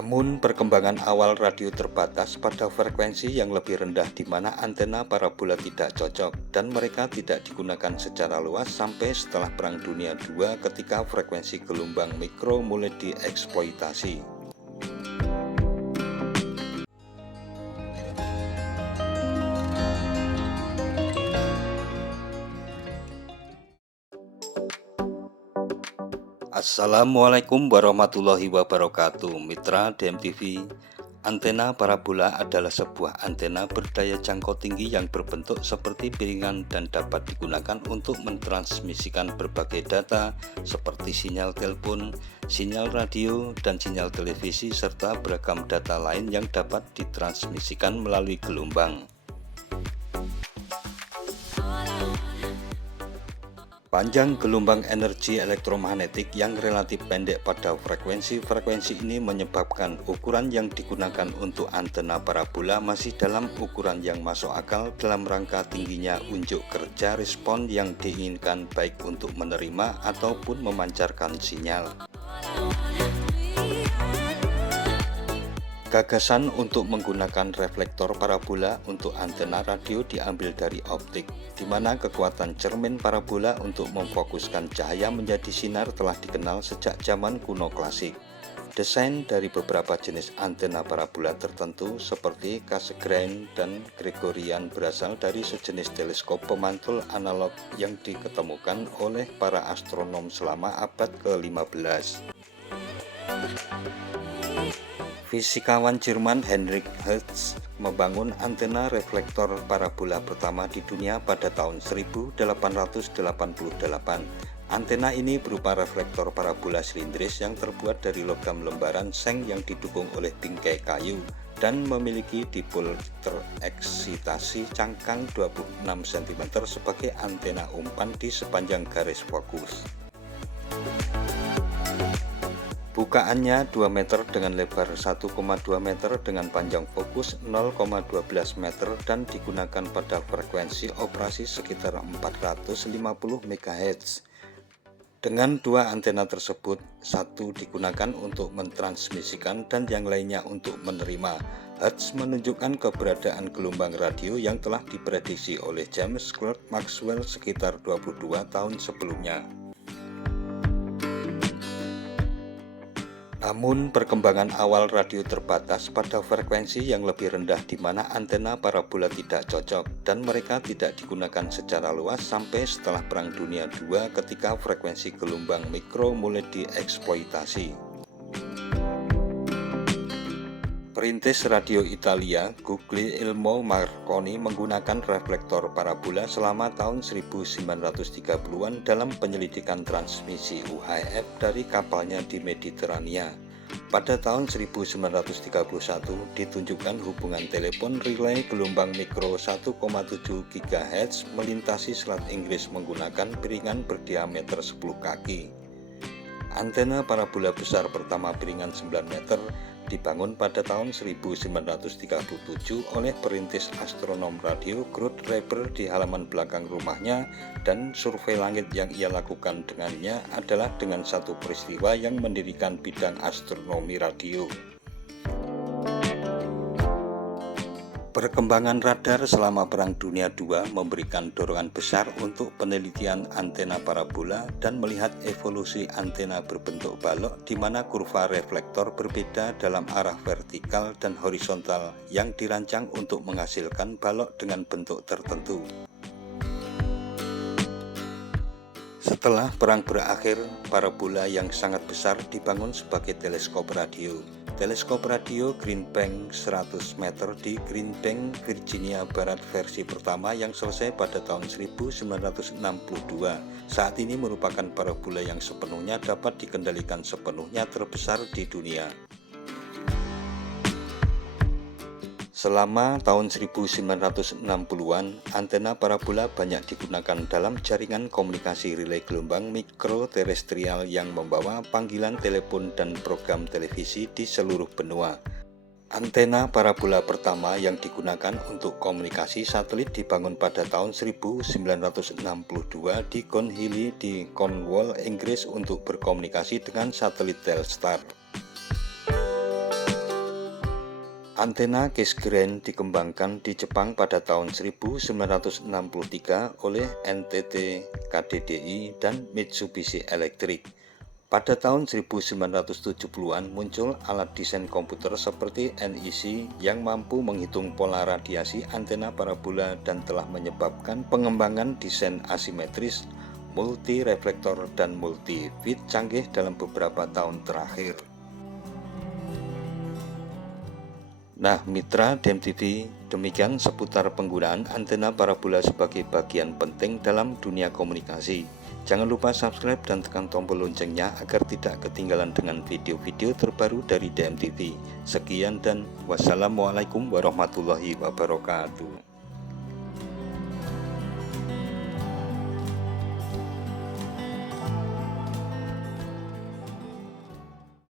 Namun, perkembangan awal radio terbatas pada frekuensi yang lebih rendah di mana antena parabola tidak cocok dan mereka tidak digunakan secara luas sampai setelah Perang Dunia II ketika frekuensi gelombang mikro mulai dieksploitasi. Assalamualaikum warahmatullahi wabarakatuh. Mitra DMTV, antena parabola adalah sebuah antena berdaya jangkau tinggi yang berbentuk seperti piringan dan dapat digunakan untuk mentransmisikan berbagai data seperti sinyal telepon, sinyal radio, dan sinyal televisi serta beragam data lain yang dapat ditransmisikan melalui gelombang. Panjang gelombang energi elektromagnetik yang relatif pendek pada frekuensi ini menyebabkan ukuran yang digunakan untuk antena parabola masih dalam ukuran yang masuk akal dalam rangka tingginya unjuk kerja respon yang diinginkan baik untuk menerima ataupun memancarkan sinyal. Gagasan untuk menggunakan reflektor parabola untuk antena radio diambil dari optik, di mana kekuatan cermin parabola untuk memfokuskan cahaya menjadi sinar telah dikenal sejak zaman kuno klasik. Desain dari beberapa jenis antena parabola tertentu seperti Cassegrain dan Gregorian berasal dari sejenis teleskop pemantul analog yang diketemukan oleh para astronom selama abad ke-15. Fisikawan Jerman Heinrich Hertz membangun antena reflektor parabola pertama di dunia pada tahun 1888. Antena ini berupa reflektor parabola silindris yang terbuat dari logam lembaran seng yang didukung oleh bingkai kayu dan memiliki dipol tereksitasi cangkang 26 cm sebagai antena umpan di sepanjang garis fokus. Bukaannya 2 meter dengan lebar 1,2 meter dengan panjang fokus 0,12 meter dan digunakan pada frekuensi operasi sekitar 450 MHz. Dengan dua antena tersebut, satu digunakan untuk mentransmisikan dan yang lainnya untuk menerima. Hertz menunjukkan keberadaan gelombang radio yang telah diprediksi oleh James Clerk Maxwell sekitar 22 tahun sebelumnya. Namun, perkembangan awal radio terbatas pada frekuensi yang lebih rendah di mana antena parabola tidak cocok dan mereka tidak digunakan secara luas sampai setelah Perang Dunia II ketika frekuensi gelombang mikro mulai dieksploitasi. Perintis radio Italia, Guglielmo Marconi menggunakan reflektor parabola selama tahun 1930-an dalam penyelidikan transmisi UHF dari kapalnya di Mediterania. Pada tahun 1931 ditunjukkan hubungan telepon relay gelombang mikro 1,7 GHz melintasi Selat Inggris menggunakan piringan berdiameter 10 kaki. Antena parabola besar pertama piringan 9 meter dibangun pada tahun 1937 oleh perintis astronom radio Groot Reber di halaman belakang rumahnya, dan survei langit yang ia lakukan dengannya adalah dengan satu peristiwa yang mendirikan bidang astronomi radio. Perkembangan radar selama Perang Dunia II memberikan dorongan besar untuk penelitian antena parabola dan melihat evolusi antena berbentuk balok di mana kurva reflektor berbeda dalam arah vertikal dan horizontal yang dirancang untuk menghasilkan balok dengan bentuk tertentu. Setelah perang berakhir, parabola yang sangat besar dibangun sebagai teleskop radio. Teleskop radio Green Bank 100 meter di Green Bank, Virginia Barat versi pertama yang selesai pada tahun 1962. Saat ini merupakan parabola yang sepenuhnya dapat dikendalikan sepenuhnya terbesar di dunia. Selama tahun 1960-an, antena parabola banyak digunakan dalam jaringan komunikasi relay gelombang mikro terestrial yang membawa panggilan telepon dan program televisi di seluruh benua. Antena parabola pertama yang digunakan untuk komunikasi satelit dibangun pada tahun 1962 di Goonhilly di Cornwall, Inggris untuk berkomunikasi dengan satelit Telstar. Antena Cassegrain dikembangkan di Jepang pada tahun 1963 oleh NTT KDDI dan Mitsubishi Electric. Pada tahun 1970-an muncul alat desain komputer seperti NEC yang mampu menghitung pola radiasi antena parabola dan telah menyebabkan pengembangan desain asimetris, multi-reflektor dan multi-fit canggih dalam beberapa tahun terakhir. Nah, mitra DMTV, demikian seputar penggunaan antena parabola sebagai bagian penting dalam dunia komunikasi. Jangan lupa subscribe dan tekan tombol loncengnya agar tidak ketinggalan dengan video-video terbaru dari DMTV. Sekian dan wassalamualaikum warahmatullahi wabarakatuh.